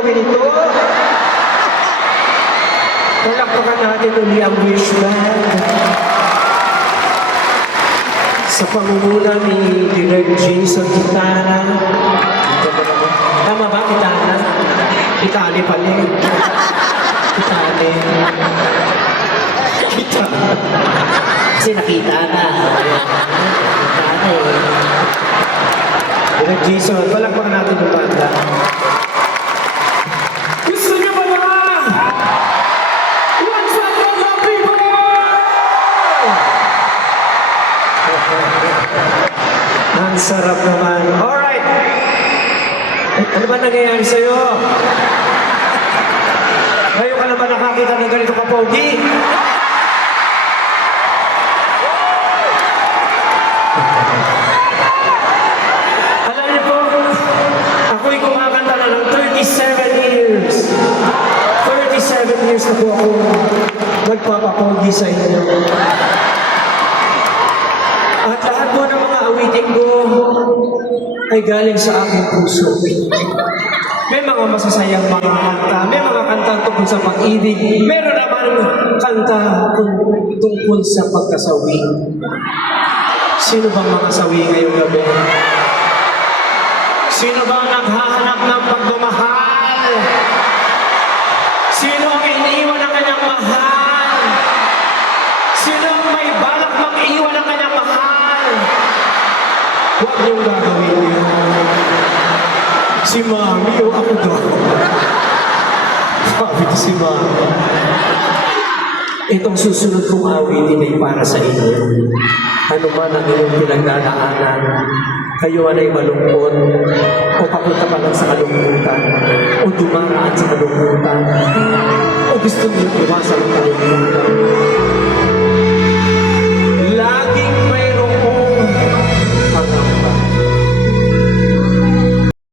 gawin ito. Palakpakan natin uli ang wish band. Sa pangunguna ni Direk Jason Kitana. Tama ba, Kitana? Kitali pala. Kitali. Kitana. Kasi nakita na. Nakita na eh. Direk Jason, palakpakan natin yung banda. Gusto niyo ba ba? What's up, mga people? Ang sarap naman. Alright. Ano ba nangyayari sa'yo? Ngayon ka na ba nakakita ng ganito ka-pogi? Alam niyo po, ako'y kumakanta na ng 37 years. 37 years na po ako nagpapapogi sa inyo. At lahat po ng mga awitin ko ay galing sa aking puso. May mga masasayang mga kanta, may mga kanta tungkol sa pag-ibig, meron naman kanta tungkol sa pagkasawi. Sino bang mga sawi ngayong gabi? Sino bang naghahanap ng pagmamahal? Sino ang iniiwan ng kanyang mahal? Sino ang may balak mag-iwan ng kanyang mahal? Huwag niyong gagawin yun. Si Mami o ako daw? Sabi ko si Mami. Itong susunod kong awitin ay para sa inyo. Ano man ang inyong pinagdadaanan, kayo ay malungkot, o papunta pa lang sa kalungkutan, o dumaraan sa kalungkutan, o gusto niyo iwasan ang kalungkutan.